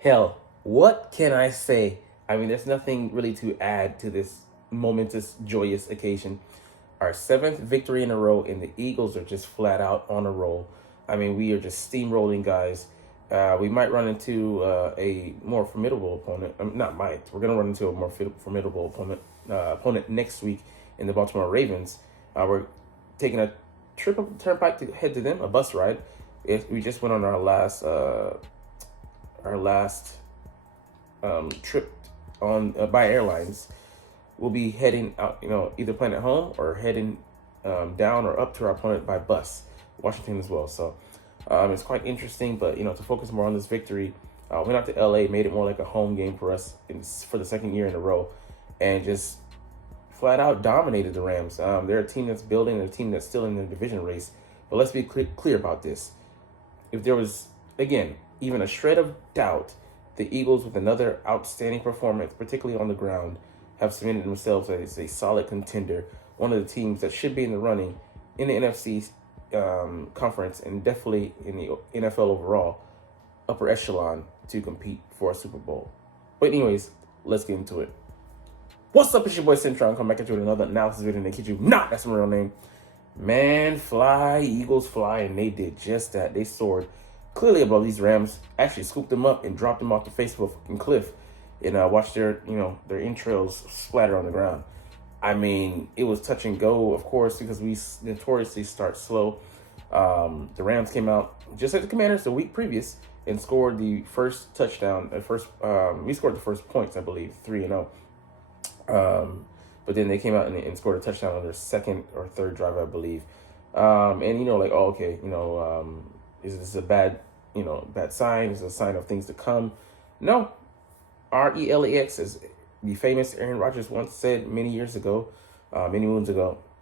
Hell, what can I say? I mean, there's nothing really to add to this momentous, joyous occasion. Our seventh victory in a row, and the Eagles are just flat out on a roll. I mean, we are just steamrolling, guys. We might run into a more formidable opponent. Not might. We're going to run into a more formidable opponent next week in the Baltimore Ravens. We're taking a trip up the turnpike to head to them, a bus ride. We just went on our last trip on by airlines. We'll be heading out, either playing at home or heading down or up to our opponent by bus, Washington as well. So it's quite interesting, but to focus more on this victory, went out to LA, made it more like a home game for us for the second year in a row, and just flat out dominated the Rams. They're a team that's building, they're a team that's still in the division race. But let's be clear about this. If there was, again, even a shred of doubt, the Eagles, with another outstanding performance, particularly on the ground, have cemented themselves as a solid contender, one of the teams that should be in the running in the NFC conference, and definitely in the NFL overall, upper echelon to compete for a Super Bowl. But anyways, let's get into it. What's up, it's your boy Cintron, come back at you with another analysis video, and they kid you not, that's my real name. Man, fly, Eagles fly, and they did just that. They soared clearly above these Rams, actually scooped them up and dropped them off the face of a fucking cliff, and watched their entrails splatter on the ground. I mean, it was touch and go, of course, because we notoriously start slow. The Rams came out just like the Commanders the week previous and scored the first touchdown. We scored the first points, I believe, 3-0. But then they came out and scored a touchdown on their second or third drive, I believe. Is this a bad sign? Is it a sign of things to come? No. RELAX, as the famous Aaron Rodgers once said many moons ago.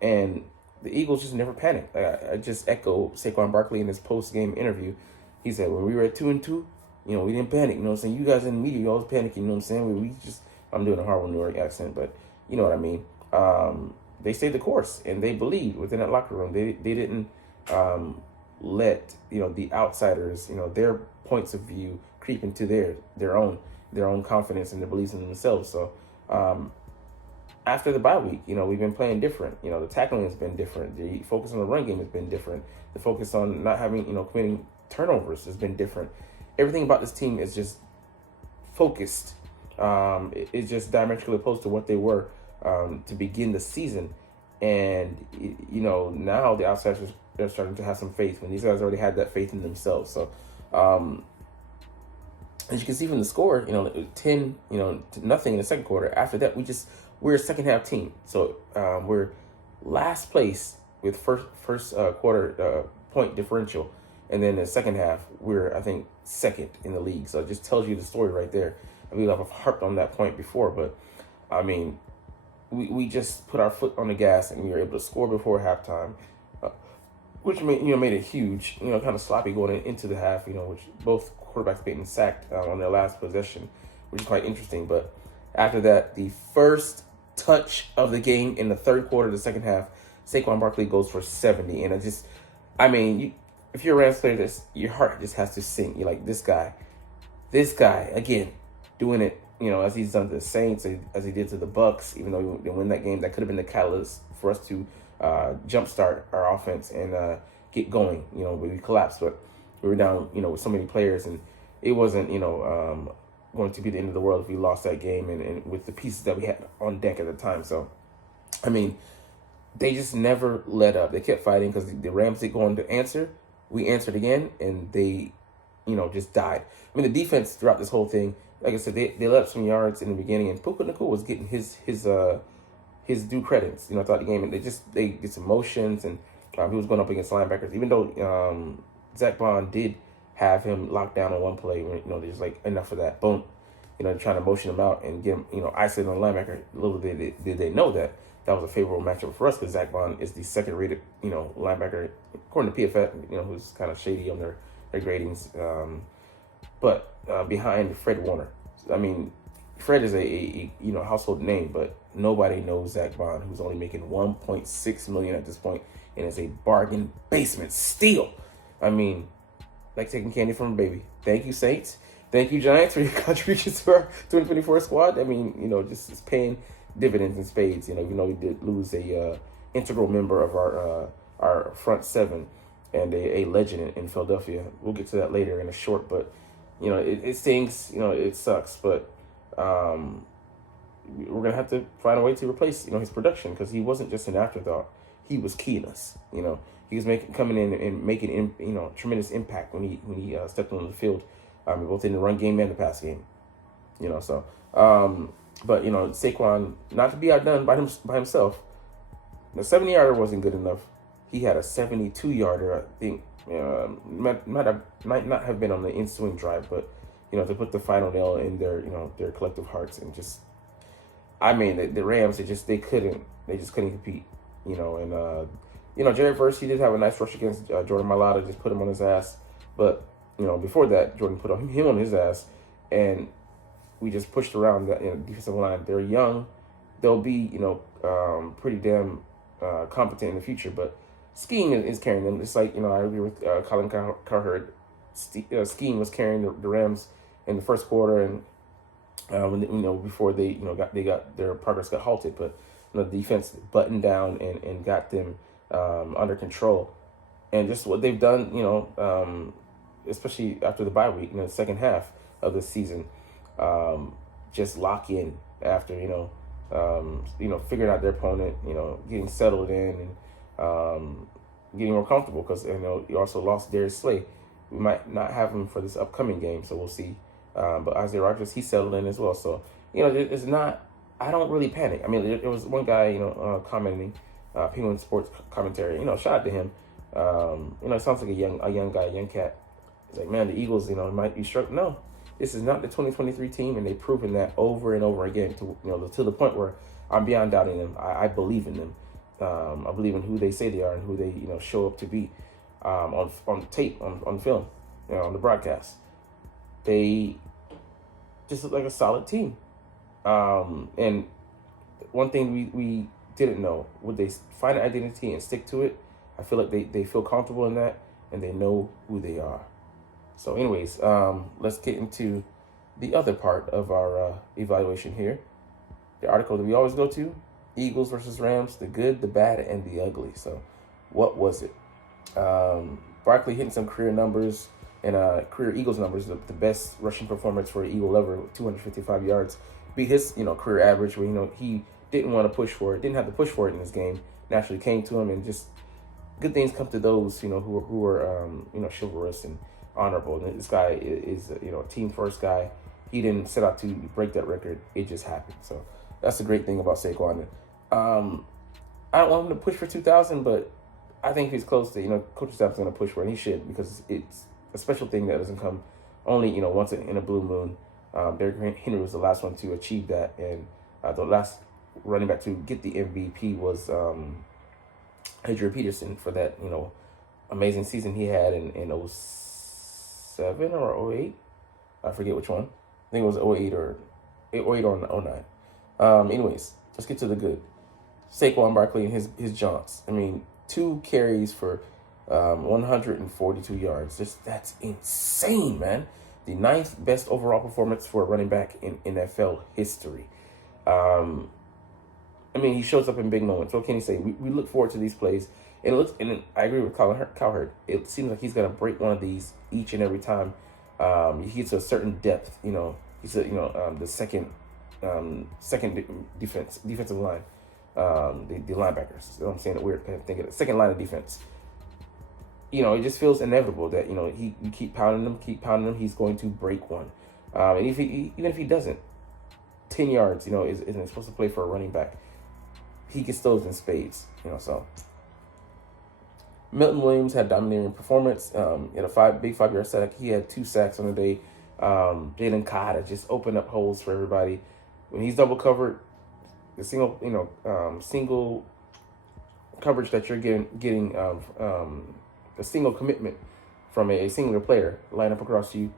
And the Eagles just never panicked. I just echo Saquon Barkley in his post-game interview. He said, when we were at 2-2, we didn't panic. You know what I'm saying? You guys in the media, you always panic. You know what I'm saying? I'm doing a horrible New York accent, but you know what I mean. They stayed the course, and they believed within that locker room. They didn't let the outsiders, their points of view creep into their own confidence and their beliefs in themselves. So after the bye week, we've been playing different. The tackling has been different. The focus on the run game has been different. The focus on not having committing turnovers has been different. Everything about this team is just focused. It's just diametrically opposed to what they were to begin the season. And now the outsiders are starting to have some faith when these guys already had that faith in themselves. So as you can see from the score, 10 to nothing in the second quarter. After that, we're a second half team. So we're last place with first quarter point differential, and then in the second half we're, I think, second in the league. So it just tells you the story right there. I mean, I've harped on that point before, but I mean, we just put our foot on the gas and we were able to score before halftime, which made it huge. Kind of sloppy going into the half. Which both quarterbacks getting sacked on their last possession, which is quite interesting. But after that, the first touch of the game in the third quarter, the second half, Saquon Barkley goes for 70, and if you're a Rams player, your heart just has to sink. You're like, this guy again, doing it, as he's done to the Saints, as he did to the Bucks. Even though we didn't win that game, that could have been the catalyst for us to jumpstart our offense and get going. We collapsed, but we were down, with so many players, and it wasn't, going to be the end of the world if we lost that game, and with the pieces that we had on deck at the time. So, I mean, they just never let up. They kept fighting because the Rams did go on to answer. We answered again, and they, just died. I mean, the defense throughout this whole thing, like I said, they let up some yards in the beginning, and Puka Nacua was getting his due credits, throughout the game, and they did some motions, and he was going up against linebackers, even though Zach Bond did have him locked down on one play. There's like, enough of that. Boom. Trying to motion him out and get him, isolated on the linebacker. Little did they know that was a favorable matchup for us, because Zach Bond is the second-rated, linebacker, according to PFF, who's kind of shady on their gradings. But behind Fred Warner. I mean, Fred is a household name, but nobody knows Zach Bond, who's only making $1.6 million at this point, and is a bargain basement steal. I mean, like taking candy from a baby. Thank you, Saints. thank you, Giants, for your contributions to our 2024 squad. I mean, just it's paying dividends in spades. Even though we did lose a integral member of our front seven and a legend in Philadelphia. We'll get to that later in a short, but it stings. It sucks, but we're gonna have to find a way to replace his production, because he wasn't just an afterthought. He was key in us. He was coming in and making tremendous impact when he stepped on the field, both in the run game and the pass game. So but Saquon, not to be outdone by himself. The 70-yarder wasn't good enough. He had a 72-yarder, I think. Might not have been on the ensuing drive, but to put the final nail in their collective hearts. And just, I mean, the Rams, they just couldn't compete. Jared Verse, he did have a nice rush against Jordan Mailata, just put him on his ass. But before that, Jordan put him on his ass, and we just pushed around the defensive line. They're young, they'll be pretty damn competent in the future, but skiing is carrying them. It's like I agree with Colin Cowherd. Skiing was carrying the Rams in the first quarter, and when before they got their progress got halted, but the defense buttoned down and got them under control, and just what they've done, especially after the bye week, the second half of the season, just lock in after figuring out their opponent, getting settled in and getting more comfortable, because you also lost Darius Slay. We might not have him for this upcoming game, so we'll see. But Isaiah Rodgers, he settled in as well. So it's not. I don't really panic. I mean, there was one guy commenting, Penguin Sports commentary. Shout out to him. It sounds like a young guy, a young cat. It's like, man, the Eagles, might be struggling. No, this is not the 2023 team, and they've proven that over and over again to the point where I'm beyond doubting them. I believe in them. I believe in who they say they are and who they show up to be on tape, on film, on the broadcast. They just look like a solid team. And one thing we didn't know, would they find an identity and stick to it? I feel like they feel comfortable in that, and they know who they are. So anyways, let's get into the other part of our evaluation here. The article that we always go to, Eagles versus Rams, the good, the bad, and the ugly. So what was it? Barkley hitting some career numbers and career Eagles numbers, the best rushing performance for an Eagle ever, 255 yards. Beat his career average, where he didn't want to push for it, didn't have to push for it in this game. Naturally came to him, and just good things come to those who are chivalrous and honorable. And this guy is a team first guy. He didn't set out to break that record. It just happened. So that's the great thing about Saquon. I don't want him to push for 2,000, but I think if he's close to, coaching staff's going to push for it, and he should, because it's a special thing that doesn't come only, once in a blue moon. Derrick Henry was the last one to achieve that, and the last running back to get the MVP was Adrian Peterson for that, amazing season he had in 07 or 08. I forget which one. I think it was 08 or 09. Anyways, let's get to the good. Saquon Barkley and his jaunts. I mean, 2 carries for 142 yards. That's insane, man. The 9th best overall performance for a running back in NFL history. I mean, he shows up in big moments. What can you say? We look forward to these plays. And I agree with Colin Cowherd. It seems like he's going to break one of these each and every time. He gets a certain depth. He's the second defensive line. The linebackers. I'm saying it weird. I think of the second line of defense. It just feels inevitable that you keep pounding him, he's going to break one. And even if he doesn't, 10 yards, isn't supposed to play for a running back. He gets those in spades, So Milton Williams had dominating performance. He had a big 5-yard sack. He had 2 sacks on the day. Jalen Carter just opened up holes for everybody. When he's double covered, the single coverage that you're getting a single commitment from a singular player line up across you.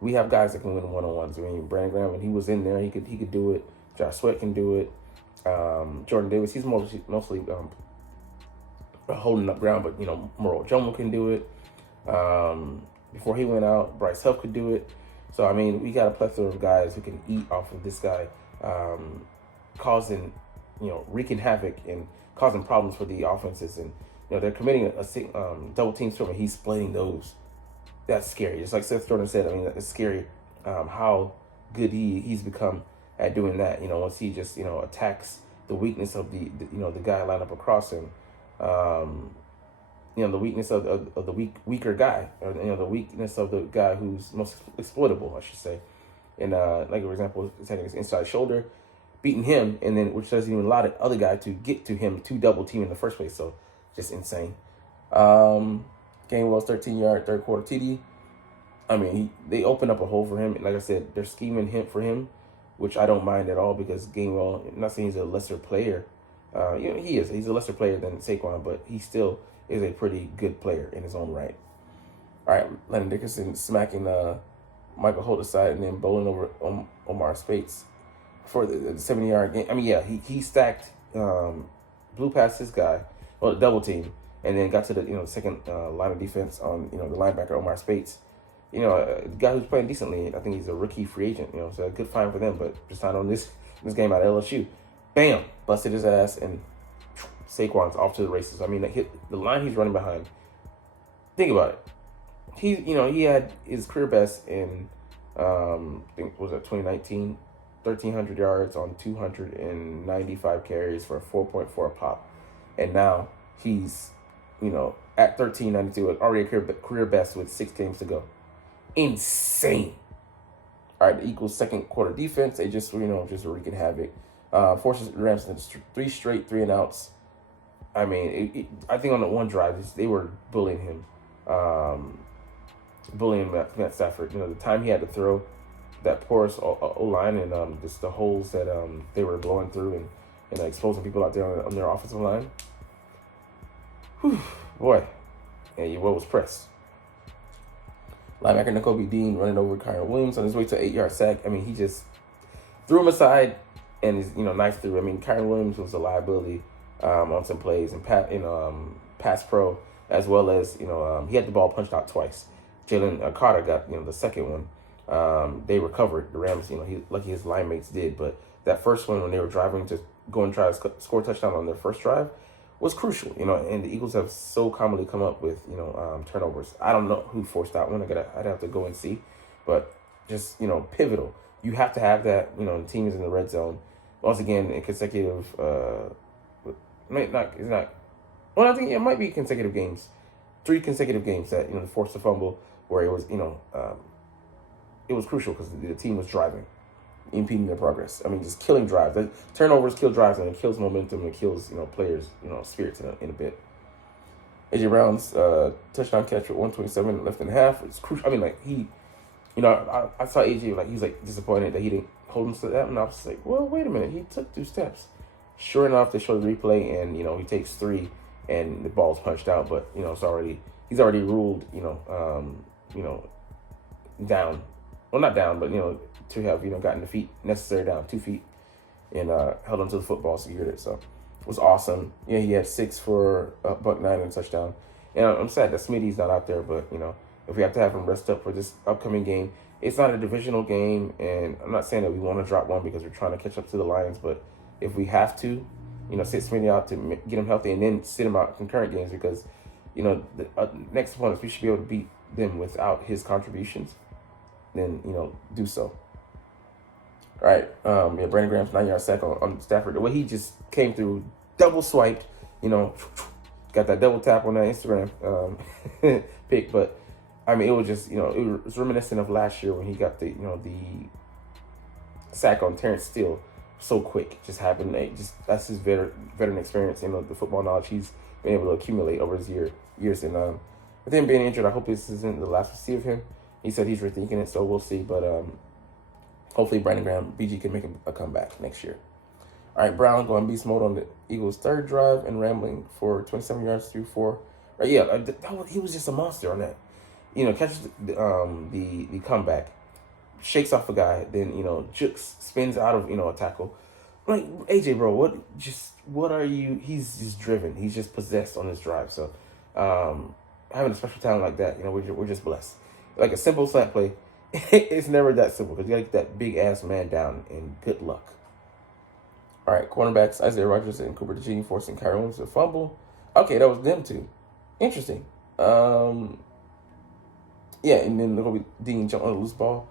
We have guys that can win one-on-ones. I mean, Brandon Graham, when he was in there, he could do it. Josh Sweat can do it. Jordan Davis, he's mostly holding up ground, but Moro Jomo can do it. Before he went out, Bryce Huff could do it. So, I mean, we got a plethora of guys who can eat off of this guy, causing, wreaking havoc and causing problems for the offenses. And, they're committing a double teams to him, and he's splitting those. That's scary. Just like Seth Jordan said, I mean, it's scary how good he's become at doing that. Once he just, attacks the weakness of the guy lined up across him. The weakness of the weaker guy, or the weakness of the guy who's most exploitable, I should say. And like for example, attacking his inside shoulder, beating him, and then which doesn't even allow the other guy to get to him to double team in the first place. So just insane. Gainwell's 13-yard third quarter TD. I mean, they open up a hole for him. Like I said, they're scheming him for him, which I don't mind at all because Gainwell, I'm not saying he's a lesser player. He is. He's a lesser player than Saquon, but he still is a pretty good player in his own right. All right, Landon Dickerson smacking Michael Holt aside and then bowling over Omar Spates for the 70-yard game. I mean, yeah, he stacked, blew past this guy, well, double team, and then got to the second line of defense on the linebacker Omar Spates. A guy who's playing decently. I think he's a rookie free agent. So a good find for them, but just not on this game out of LSU. Bam, busted his ass, and Saquon's off to the races. I mean, the line he's running behind. Think about it. He had his career best in, I think, was that 2019, 1,300 yards on 295 carries for a 4.4 pop, and now he's, at 1,392, already a career best with 6 games to go. Insane. All right, equals second quarter defense. They just wreaking havoc. Forces the Rams into 3 straight 3-and-outs. I mean, I think on the one drive, they were bullying him. Bullying Matt Stafford. The time he had to throw that porous O-line and just the holes that they were blowing through and exposing people out there on their offensive line. Whew, boy. And your was pressed. Linebacker Nakobe Dean running over Kyron Williams on his way to an 8-yard sack. I mean, he just threw him aside and he's, knifed through. I mean, Kyron Williams was a liability on some plays and pass pro, as well as, he had the ball punched out twice. Jalen Carter got, the second one. They recovered. The Rams, lucky his line mates did. But that first one, when they were driving to go and try to score a touchdown on their first drive, was crucial, and the Eagles have so commonly come up with, turnovers. I don't know who forced that one. I'd have to go and see, but just, pivotal. You have to have that, the team is in the red zone. Once again, in consecutive, I think it might be consecutive games, 3 consecutive games that, forced a fumble where it was, it was crucial because the team was driving, impeding their progress. I mean, just killing drives. Turnovers kill drives, and it kills momentum, and it kills, players, spirits in a bit. AJ Brown's touchdown catch with 127 left in half. It's crucial. I mean, like, I saw AJ, he was disappointed that he didn't hold him to that, and I was like, well, wait a minute, he took 2 steps. Sure enough, they showed the replay, and he takes 3, and the ball's punched out, but he's already ruled, down. Well, not down, but to have gotten the feet necessary down, 2 feet, and held onto the football, secured it. So it was awesome. Yeah, he had 6 for $109 and a touchdown. And I'm sad that Smitty's not out there, but if we have to have him rest up for this upcoming game, it's not a divisional game, and I'm not saying that we want to drop one because we're trying to catch up to the Lions, but if we have to, sit Smitty out to get him healthy and then sit him out in concurrent games because the next opponents, we should be able to beat them without his contributions, then do so. All right, Brandon Graham's 9-yard sack on Stafford. The way he just came through, double swiped, got that double tap on that Instagram pic. But I mean, it was just, it was reminiscent of last year when he got the sack on Terrence Steele so quick. Just happened. That's his veteran experience, the football knowledge he's been able to accumulate over his years. And with him being injured, I hope this isn't the last we see of him. He said he's rethinking it, so we'll see. But hopefully Brandon Graham, BG, can make a comeback next year. All right, Brown going beast mode on the Eagles' third drive and rambling for 27 yards through 4. Right, yeah, he was just a monster on that. Catches the comeback, shakes off a guy, then jukes, spins out of a tackle. Like, AJ, bro, what are you? He's just driven. He's just possessed on this drive. So having a special talent like that, we're just blessed. Like a simple slant play, It's never that simple because you got to get that big ass man down, and good luck. All right, cornerbacks Isaiah Rodgers and Cooper DeJean forcing Kyrie Williams to fumble. Okay, that was them two. Interesting. Yeah, and then they're going to be Dean jump on a loose ball.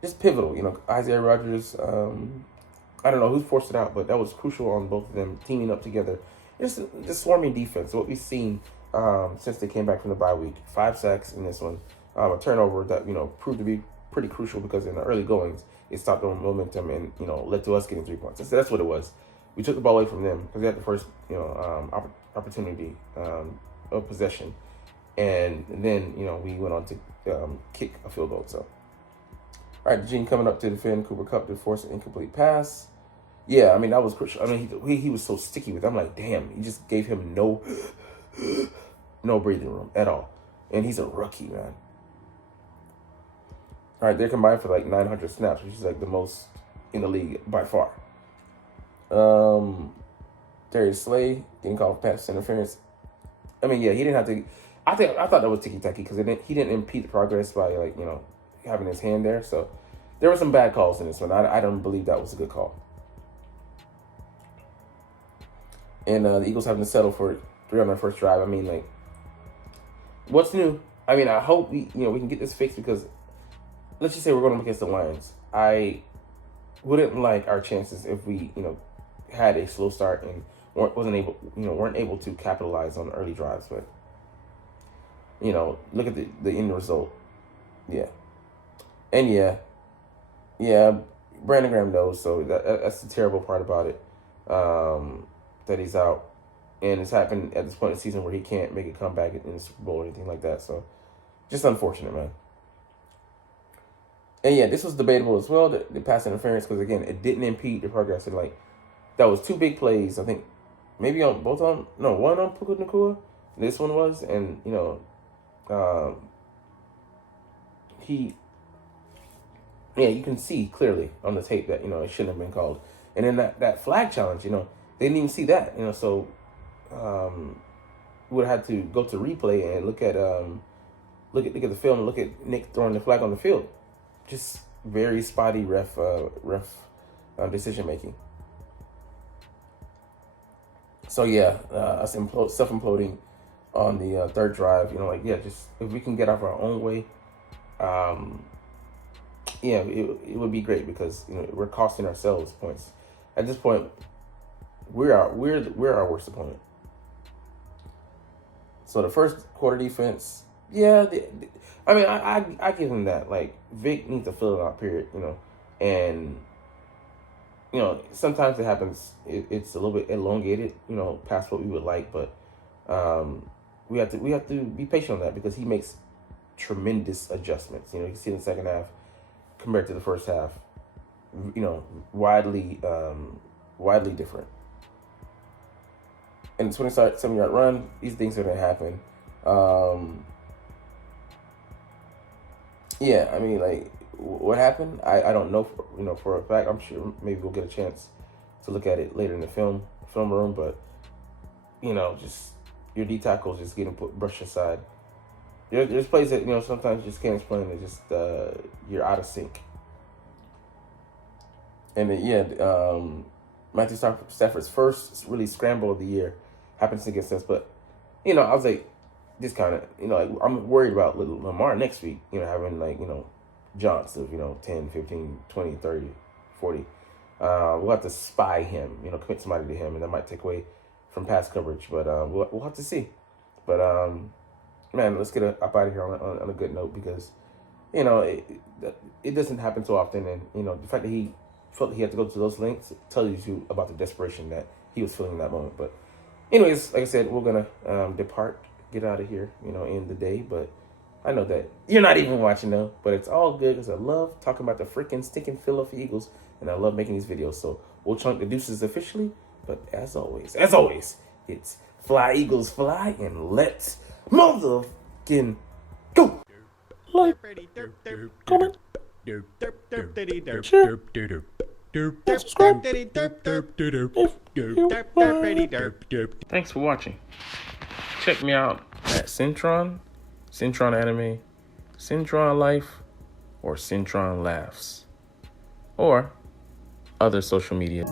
Just pivotal, Isaiah Rodgers, I don't know who forced it out, but that was crucial on both of them teaming up together. Just swarming defense, what we've seen since they came back from the bye week. 5 sacks in this one. A turnover that, proved to be pretty crucial because in the early goings, it stopped the momentum and, led to us getting 3 points. That's what it was. We took the ball away from them because they had the first, opportunity of possession. And then, we went on to kick a field goal. So, all right, DeJean coming up to defend Cooper Kupp to force an incomplete pass. Yeah, I mean, that was crucial. I mean, he was so sticky with it. I'm like, damn, he just gave him no breathing room at all. And he's a rookie, man. All right, they're combined for like 900 snaps, which is like the most in the league by far. Darius Slay getting called for pass interference. I mean, yeah, he didn't have to. I thought that was ticky-tacky because he didn't impede the progress by having his hand there. So there were some bad calls in this one. I don't believe that was a good call. And the Eagles having to settle for 3 on their first drive. I mean, what's new? I mean, I hope we can get this fixed because let's just say we're going up against the Lions. I wouldn't like our chances if we had a slow start and weren't able to capitalize on early drives. But look at the end result. Yeah, and yeah, Brandon Graham knows. So that's the terrible part about it. That he's out, and it's happened at this point in the season where he can't make a comeback in the Super Bowl or anything like that. So, just unfortunate, man. And yeah, this was debatable as well, the pass interference, because again, it didn't impede the progress. And that was 2 big plays. I think maybe one on Puka Nacua. This one was, and you can see clearly on the tape that it shouldn't have been called. And then that flag challenge, they didn't even see that, so we would have had to go to replay and look at the film and look at Nick throwing the flag on the field. Just very spotty ref decision making. So yeah, us self-imploding on the third drive. Just if we can get off our own way, it would be great because we're costing ourselves points. At this point, we're our worst opponent. So the first quarter defense, I give him that. Vic needs to fill it out, period. And sometimes it happens. It's a little bit elongated, past what we would like, but we have to be patient on that because he makes tremendous adjustments. You can see in the second half compared to the first half, widely different. And the 27-yard run, these things are going to happen. What happened? I don't know for a fact. I'm sure maybe we'll get a chance to look at it later in the film room, but just your D tackles just getting brushed aside. There's plays that sometimes you just can't explain. It's just you're out of sync. And then Matthew Stafford's first really scramble of the year happens against us, but I was like, this kind of I'm worried about Lamar next week. Having jaunts of 10, 15, 20, 30, 40. We'll have to spy him. Commit somebody to him, and that might take away from pass coverage. But we'll have to see. But man, let's get up out of here on a good note because it doesn't happen so often, and the fact that he felt he had to go to those lengths tells you about the desperation that he was feeling in that moment. But anyways, like I said, we're gonna depart, get out of here, end the day. But I know that you're not even watching though, but it's all good because I love talking about the freaking stinking Philadelphia Eagles, and I love making these videos. So we'll chunk the deuces officially, but as always, it's fly Eagles fly, and let's motherfucking go. Like, comment, share, and subscribe if you like. Thanks for watching. Check me out at Cintron Anime, Cintron Life, or Cintron Laughs, or other social media.